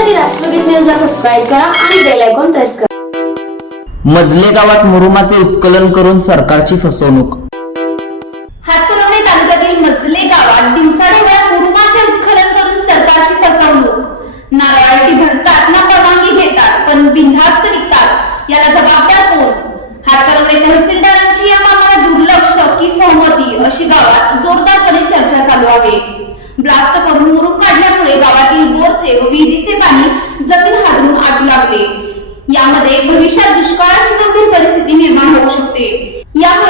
बातम्यांसाठी राष्ट्रगीत न्यूजला सबस्क्राईब करा आणि बेल आयकॉन प्रेस करा. मजले गावात मुरुमाचे उत्कलन करून सरकारची फसवणूक. हातकणंगले तालुक्यातील मजले गावात दिवसाढवळ्या मुरुमाचे उत्खनन करून सरकारची फसवणूक. नारळाची भरतात ना परवानगी घेतात पण बिनधास्त विकतात. याला जबाबदार कोण? हातकणंगले तहसीलदारांची या कामाला दुर्लक्ष की सहमती अशी गावात जोरदारपणे चर्चा चालू आहे. ब्लास्ट यामध्ये भविष्यात दुष्काळाची गंभीर परिस्थिती निर्माण होऊ शकते. यामुळे